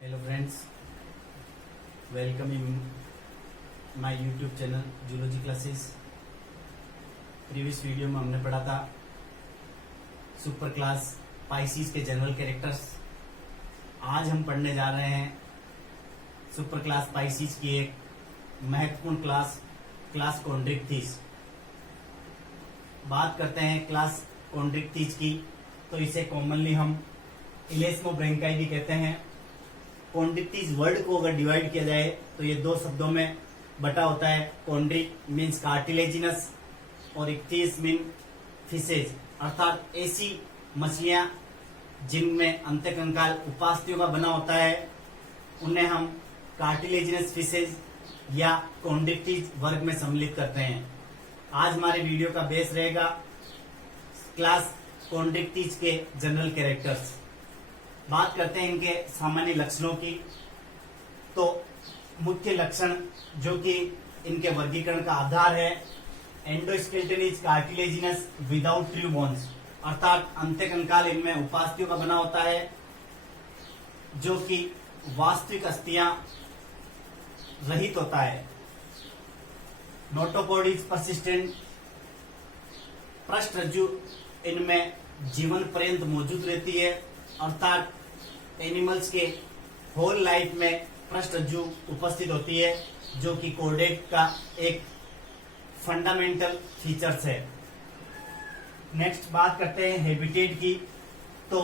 Hello friends, welcome in my YouTube channel zoology classes. Previous video में हमने पढ़ा था सुपर क्लास पाइसिस के जनरल कैरेक्टर्स। आज हम पढ़ने जा रहे हैं सुपर क्लास पाइसिस की एक महत्वपूर्ण क्लास कॉन्ड्रिक्थिस। बात करते हैं क्लास कॉन्ड्रिक्थिस की, तो इसे कॉमनली हम इलेस्मोब्रेंकाई भी कहते हैं। कॉन्ड्रिक्थिस वर्ड को अगर डिवाइड किया जाए तो ये दो शब्दों में बटा होता है। कॉन्ड्रिक मीन्स कार्टिलेजिनस और इक्थिस मीन फिशेज, अर्थात ऐसी मछलियां जिनमें अंतःकंकाल उपास्थियों का बना होता है उन्हें हम कार्टिलेजिनस फिशेज या कॉन्ड्रिक्थिस वर्ग में सम्मिलित करते हैं। आज हमारे वीडियो का बेस रहेगा क्लास कॉन्ड्रिक्थिस के जनरल कैरेक्टर्स। बात करते हैं इनके सामान्य लक्षणों की। तो मुख्य लक्षण जो कि इनके वर्गीकरण का आधार है, endoskeleton is cartilaginous without true bones, अर्थात अंतःकंकाल इनमें उपास्थियों का बना होता है जो कि वास्तविक अस्थियां रहित होता है। नोटोपोड इज परसिस्टेंट, पृष्ठरज्जु इनमें जीवन पर्यंत मौजूद रहती है, अर्थात एनिमल्स के होल लाइफ में पृष्ठरज्जु उपस्थित होती है जो कि कोर्डेट का एक फंडामेंटल फीचर्स है। नेक्स्ट बात करते हैं हैबिटेट की। तो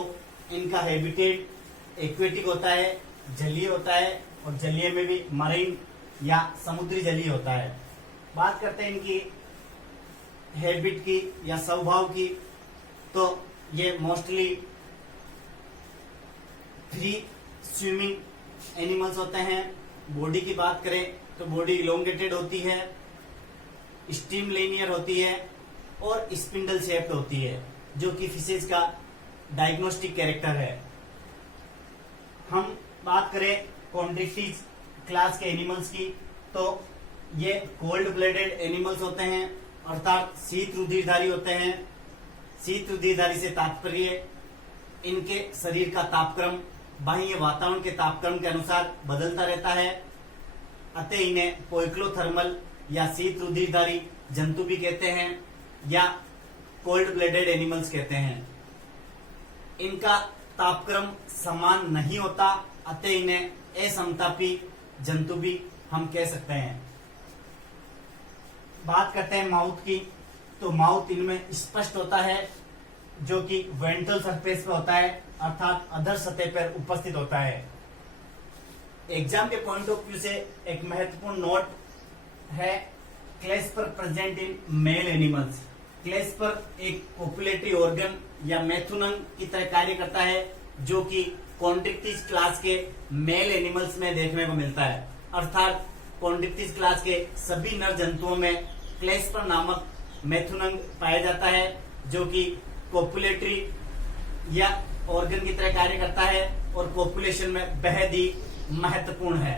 इनका हैबिटेट एक्वेटिक होता है, जलीय होता है, और जलीय में भी मरीन या समुद्री जलीय होता है। बात करते हैं इनकी हैबिट की या स्वभाव की, तो ये मोस्टली फ्री स्विमिंग एनिमल्स होते हैं। बॉडी की बात करें तो बॉडी इलोंगेटेड होती है, स्ट्रीम लेनियर होती है और स्पिंडल शेप्ड होती है, जो कि फिशेज का डायग्नोस्टिक कैरेक्टर है। हम बात करें कॉन्ड्रिक्थिस क्लास के एनिमल्स की, तो ये कोल्ड ब्लडेड एनिमल्स होते हैं, अर्थात शीत रुधिरधारी होते हैं। शीत रुधिरधारी से तात्पर्य इनके शरीर का तापक्रम बाह्य वातावरण के तापक्रम के अनुसार बदलता रहता है, अतः इन्हें पोइक्लोथर्मल या शीत रुधिरधारी जंतु भी कहते हैं या कोल्ड ब्लडेड एनिमल्स कहते हैं। इनका तापक्रम समान नहीं होता, अतः इन्हें असमतापी जंतु भी हम कह सकते हैं। बात करते हैं माउथ की, तो माउथ इनमें स्पष्ट होता है जो कि वेंट्रल सरफेस पे होता है, अर्थात अधर सतह पर उपस्थित होता है। एग्जाम के पॉइंट ऑफ व्यू से एक महत्वपूर्ण नोट है, क्लेस्पर प्रेजेंट इन मेल एनिमल्स। क्लेस्पर एक कोपुलेटरी ऑर्गन या मैथुनन की तरह कार्य करता है जो कि कॉन्ड्रिक्थिस क्लास के मेल एनिमल्स में देखने को मिलता है, अर्थात कॉन्ड्रिक्थिस क्लास के सभी नर जंतुओं में क्लेस्पर नामक मैथुनन पाया जाता है जो कि कोपुलेटरी या ऑर्गन की तरह कार्य करता है और पॉपुलेशन में बेहद ही महत्वपूर्ण है।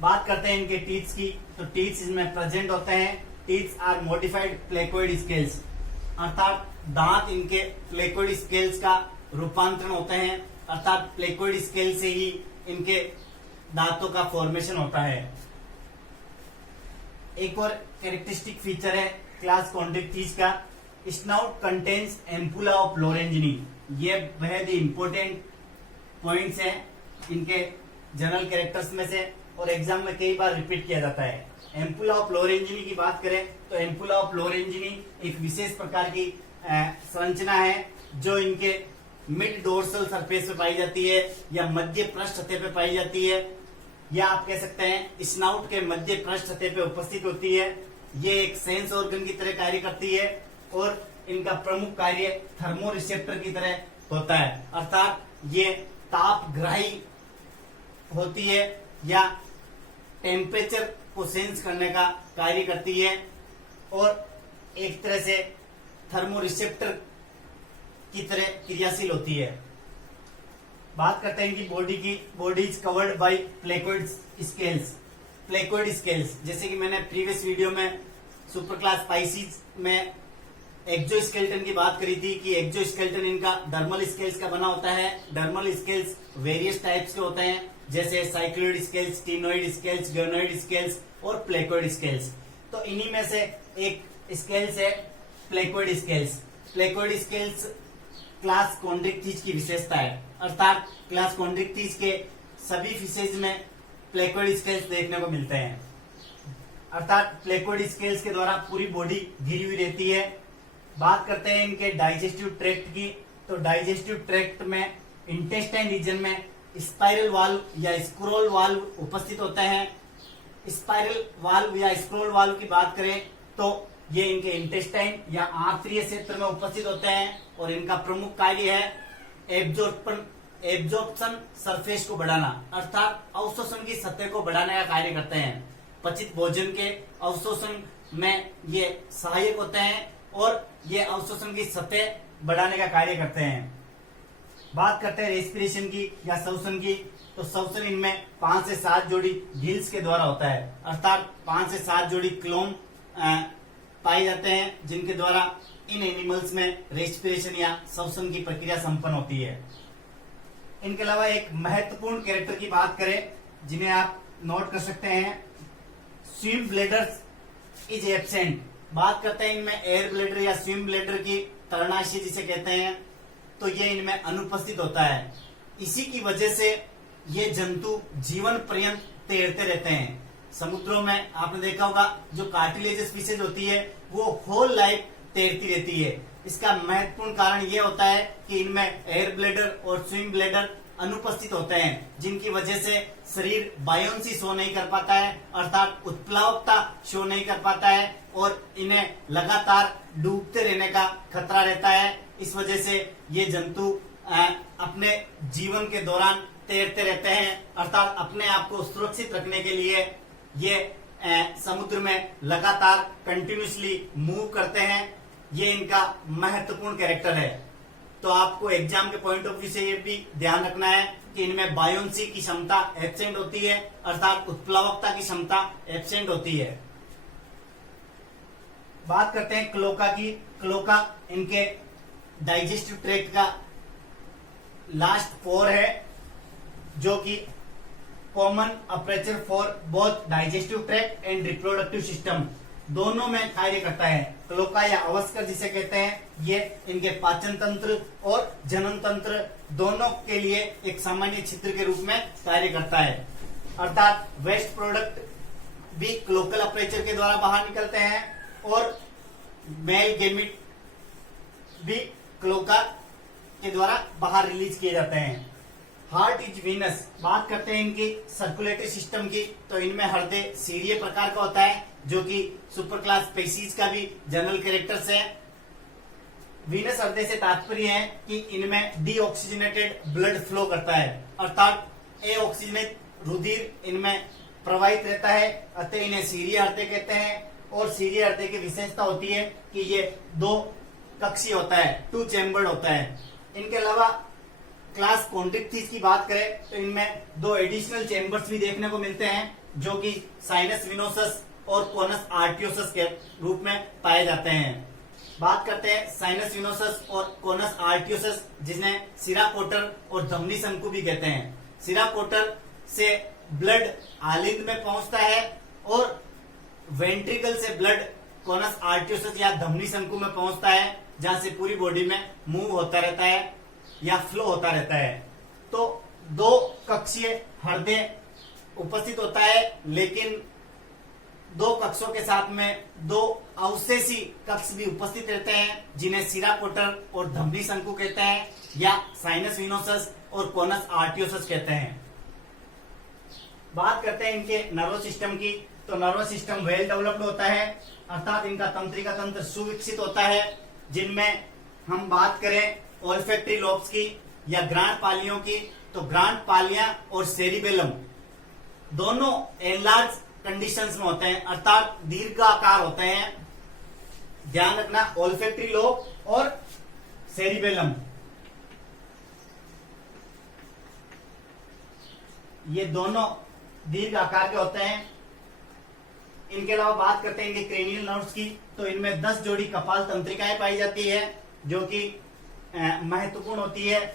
बात करते हैं इनके टीथ्स की, तो टीथ्स इसमें प्रेजेंट होते हैं। Teeths are modified placoid scales, अर्थात दांत इनके प्लेकोइड स्केल्स का रूपांतरण होते हैं, अर्थात प्लेकोइड स्केल से ही इनके दांतों का फॉर्मेशन होता है। एक और कैरेक्टरिस्टिक फीचर है क्लास कॉन्ड्रिक्थिस का, स्नाउट कंटेन्स एम्पुला ऑफ लोरेंजिनी। ये बेहद ही इंपॉर्टेंट पॉइंट्स हैं इनके जनरल कैरेक्टर्स में से, और एग्जाम में कई बार रिपीट किया जाता है। एम्पुला ऑफ लोरेंजिनी की बात करें तो एम्पुला ऑफ लोरेंजिनी एक विशेष प्रकार की संरचना है जो इनके मिड डोर्सल सरफेस पे पाई जाती है या मध्य पृष्ठ सतह पे पाई जाती है, या आप कह सकते हैं स्नाउट के मध्य पृष्ठ सतह पे उपस्थित होती है। ये एक सेंस ऑर्गन की तरह कार्य करती है और इनका प्रमुख कार्य थर्मो रिसेप्टर की तरह होता है, अर्थात ये तापग्राही होती है या टेम्परेचर को सेंस करने का कार्य करती है और एक तरह से थर्मो रिसेप्टर की तरह क्रियाशील होती है। बात करते हैं इनकी बॉडी की। Body is covered by placoid scales. Placoid scales, जैसे कि मैंने प्रीवियस वीडियो में सुपर क्लास पाइसिस में एक्सोस्केलेटन की बात करी थी कि एक्सोस्केलेटन इनका डर्मल स्केल्स का बना होता है। डर्मल स्केल्स वेरियस टाइप्स के होते हैं, जैसे cycloid scales, ctenoid scales, ganoid scales और प्लेकोइड स्केल्स। तो इन्हीं में से एक स्केल्स है placoid scales. Placoid scales class Chondrichthyes की विशेषता है, अर्थात क्लास कॉन्ड्रिक्टिज के सभी फिशेज में प्लेकोइड स्केल्स देखने को मिलते हैं। अर्थात प्लेकोइड स्केल्स के द्वारा पूरी बॉडी घिरी हुई रहती है। बात करते हैं इनके डाइजेस्टिव ट्रैक्ट की, तो डाइजेस्टिव ट्रैक्ट में इंटेस्टाइन रीजन में स्पाइरल वाल्व या स्क्रोल वाल्व उपस्थित होते हैं। स्पाइरल वाल्व या स्क्रोल वाल्व की बात करें तो ये इनके इंटेस्टाइन या आंतरीय क्षेत्र में उपस्थित होते हैं और इनका प्रमुख कार्य है एब्जॉर्प्शन सरफेस को बढ़ाना, अर्थात अवशोषण की सतह को बढ़ाने का कार्य करते हैं। पचित भोजन के अवशोषण में ये सहायक होते हैं और ये अवशोषण की सतह बढ़ाने का कार्य करते हैं। बात करते हैं रेस्पिरेशन की या श्वसन की, तो श्वसन इनमें 5 से 7 जोड़ी गिल्स के द्वारा होता है, अर्थात 5 से 7 जोड़ी क्लोम पाए जाते हैं जिनके द्वारा इन एनिमल्स में रेस्पिरेशन या श्वसन की प्रक्रिया संपन्न होती है। इनके अलावा एक महत्वपूर्ण कैरेक्टर की बात करें जिन्हें आप नोट कर सकते हैं, स्विम ब्लैडर्स इज एब्सेंट। बात करते हैं इनमें एयर ब्लैडर या स्विम ब्लैडर की, तरणाशी जिसे कहते हैं, तो ये इनमें अनुपस्थित होता है। इसी की वजह से ये जंतु जीवन पर्यंत तैरते रहते हैं। समुद्रों में आपने देखा होगा जो कार्टिलेजस फिशेज होती है वो होल लाइफ तैरती रहती है। इसका महत्वपूर्ण कारण ये होता है कि इनमें एयर ब्लैडर और स्विम ब्लैडर अनुपस्थित होते हैं, जिनकी वजह से शरीर बायोन्सी शो नहीं कर पाता है, अर्थात उत्प्लावकता शो नहीं कर पाता है और इन्हें लगातार डूबते रहने का खतरा रहता है। इस वजह से ये जंतु अपने जीवन के दौरान तैरते रहते हैं, अर्थात अपने आप को सुरक्षित रखने के लिए ये समुद्र में लगातार कंटिन्यूसली मूव करते हैं। ये इनका महत्वपूर्ण कैरेक्टर है। तो आपको एग्जाम के पॉइंट ऑफ व्यू से ये भी ध्यान रखना है कि इनमें बायोन्सी की क्षमता एब्सेंट होती है, अर्थात उत्प्लावकता की क्षमता एब्सेंट होती है। बात करते हैं क्लोका की। क्लोका इनके डाइजेस्टिव ट्रैक्ट का लास्ट 4 है, जो कि common aperture for both digestive tract and reproductive system, दोनों में कार्य करता है। क्लोका या अवस्कर जिसे कहते हैं, ये इनके पाचन तंत्र और जनन तंत्र दोनों के लिए एक सामान्य छिद्र के रूप में कार्य करता है, अर्थात वेस्ट प्रोडक्ट भी क्लोकल अपर्चर के द्वारा बाहर निकलते हैं और मेल गेमिट भी क्लोका के द्वारा बाहर रिलीज किए जाते हैं। Heart is Venus. बात करते हैं इनकी सर्कुलेटरी सिस्टम की, तो इनमें हृदय सीरिय प्रकार का होता है, जो कि सुपर क्लास स्पीशीज का भी जनरल कैरेक्टर्स है। वीनस हृदय से तात्पर्य है कि इनमें डीऑक्सीजनेटेड ब्लड फ्लो करता है, अर्थात एऑक्सीजनेट रुधिर इनमें प्रवाहित रहता है, अतः इन्हें सीरिय हृदय कहते हैं। और सीरिय हृदय की विशेषता होती है कि ये 2 कक्षीय होता है, 2 चैम्बर्ड होता है। इनके अलावा क्लास कॉन्ड्रिक्टिज की बात करें तो इनमें 2 एडिशनल चैम्बर्स भी देखने को मिलते हैं, जो कि साइनस विनोसस और कोनस आर्टियोसस के रूप में पाए जाते हैं। बात करते हैं साइनस विनोसस और कोनस आर्टियोसस, जिन्हें सिरा कोटर और धमनी शंकु भी कहते हैं। सिरा कोटर से ब्लड आलिंद में पहुंचता है और वेंट्रिकल से ब्लड कोनस आर्टियोसस या धमनी शंकु में पहुंचता है, जहां से पूरी बॉडी में मूव होता रहता है या फ्लो होता रहता है। तो 2 कक्षीय हृदय उपस्थित होता है, लेकिन 2 कक्षों के साथ में 2 अवशेषी कक्ष भी उपस्थित रहते हैं, जिन्हें सिरा कोटर और धमनी शंकु कहते हैं या साइनस विनोसस और कोनस आर्टियोसस कहते हैं। बात करते हैं इनके नर्वस सिस्टम की, तो नर्वस सिस्टम वेल डेवलप्ड होता है, अर्थात इनका तंत्रिका तंत्र सुविकसित होता है, जिनमें हम बात करें ओल्फैक्टरी लोब्स की या ग्रांड पालियों की, तो ग्रांड पालियां और सेरिबेलम दोनों एनलार्ज कंडीशंस में होते हैं, अर्थात दीर्घाकार होते हैं। ध्यान रखना, ओल्फैक्टरी लोब और सेरिबेलम ये दोनों दीर्घ आकार के होते हैं। इनके अलावा बात करते हैं इनके क्रेनियल नर्व्स की, तो इनमें 10 जोड़ी कपाल तंत्रिकाएं पाई जाती है जो कि महत्वपूर्ण होती है।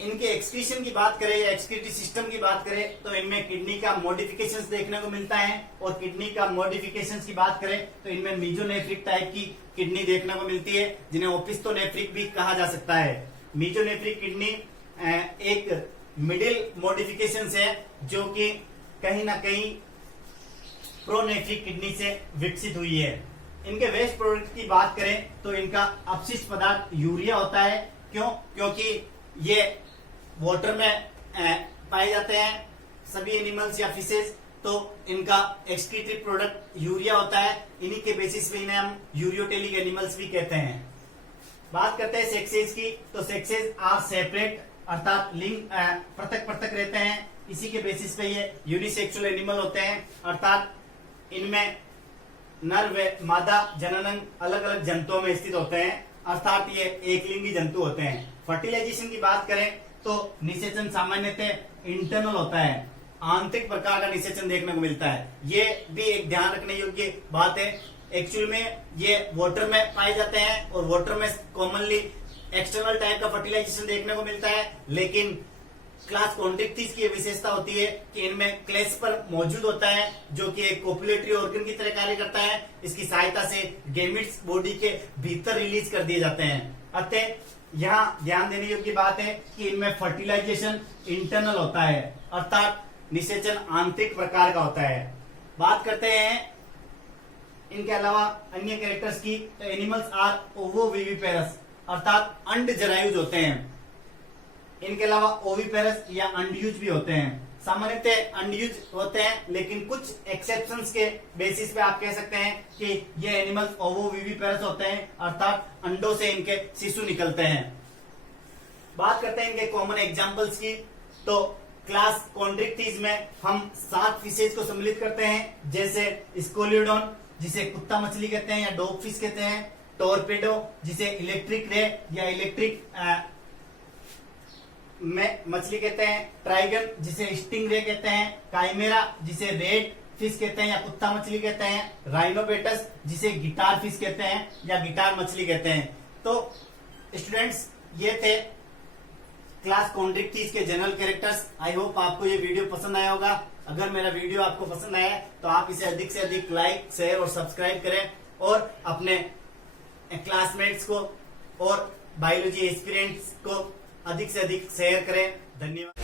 इनके एक्सक्रीशन की बात करें या एक्सक्रीटरी सिस्टम की बात करें तो इनमें किडनी का मॉडिफिकेशंस देखने को मिलता है, और किडनी का मॉडिफिकेशंस की बात करें तो इनमें मीजोनेफ्रिक टाइप की किडनी देखने को मिलती है, जिन्हें ओपिस्टोनेफ्रिक भी कहा जा सकता है। मीजोनेफ्रिक किडनी एक मिडिल मॉडिफिकेशंस है जो कि कहीं ना कहीं प्रोनेफ्रिक किडनी से विकसित हुई है। इनके वेस्ट प्रोडक्ट की बात करें तो इनका अपशिष्ट पदार्थ यूरिया होता है। क्यों? क्योंकि ये वाटर में पाए जाते हैं सभी एनिमल्स या फिशेज, तो इनका एक्सक्रीटरी प्रोडक्ट यूरिया होता है। इन्हीं के बेसिस पे इन्हें हम यूरियोटेलिक एनिमल्स भी कहते हैं। बात करते हैं सेक्सेस की, तो सेक्सेस आर सेपरेट, अर्थात लिंग पृथक पृथक रहते हैं। इसी के बेसिस पे ये यूनिसेक्सुअल एनिमल होते हैं, अर्थात इनमें नर व मादा जनन अलग अलग जंतुओं में स्थित होते हैं, अर्थात ये एक लिंगी जंतु होते हैं। फर्टिलाइजेशन की बात करें तो निषेचन सामान्यतः इंटरनल होता है, आंतरिक प्रकार का निषेचन देखने को मिलता है। ये भी एक ध्यान रखने योग्य बात है। एक्चुअल में ये वाटर में पाए जाते हैं और वाटर में कॉमनली एक्सटर्नल टाइप का फर्टिलाइजेशन देखने को मिलता है, लेकिन क्लास कॉन्ड्रिक्टिस की विशेषता होती है कि इनमें क्लेस्पर मौजूद होता है जो कि एक कोपुलेटरी ऑर्गन की तरह कार्य करता है। इसकी सहायता से गैमेट्स बॉडी के भीतर रिलीज कर दिए जाते हैं। अतः यहाँ ध्यान देने योग्य बात है कि इनमें फर्टिलाइजेशन इंटरनल होता है, अर्थात निषेचन आंतरिक प्रकार का होता है। बात करते हैं इनके अलावा अन्य कैरेक्टर्स की, तो एनिमल्स आर ओवोविविपेरस, अर्थात अंड जरायुज होते हैं। इनके अलावा ओविपेरस या अंडयूज भी होते हैं। सामान्यतः अंडयूज होते हैं, लेकिन कुछ एक्सेप्शंस के बेसिस पे आप कह सकते हैं कि ये एनिमल्स ओवोविविपेरस होते हैं, अर्थात अंडों से इनके शिशु निकलते हैं। बात करते हैं इनके कॉमन एग्जांपल्स की, तो क्लास कॉन्ड्रिक्टिस में हम 7 फिशेज को सम्मिलित करते हैं, जैसे स्कोलियोडोन जिसे कुत्ता मछली कहते हैं या डॉग फिश कहते हैं, टोरपेडो जिसे इलेक्ट्रिक रे या इलेक्ट्रिक में मछली कहते हैं, ट्राइगन जिसे स्टिंग रे कहते हैं, काइमेरा जिसे रेड फिश कहते हैं या कुत्ता मछली कहते हैं, राइनोपेटस जिसे गिटार फिश कहते हैं या गिटार मछली कहते हैं। तो स्टूडेंट्स, ये थे क्लास कॉन्ड्रिक्टिस के जनरल कैरेक्टर्स। आई होप आपको ये वीडियो पसंद आया होगा। अगर मेरा वीडियो आपको पसंद आया तो आप इसे अधिक से अधिक लाइक, शेयर और सब्सक्राइब करें, और अपने क्लासमेट्स को और बायोलॉजी एस्पिरेंट्स को अधिक से अधिक शेयर करें। धन्यवाद।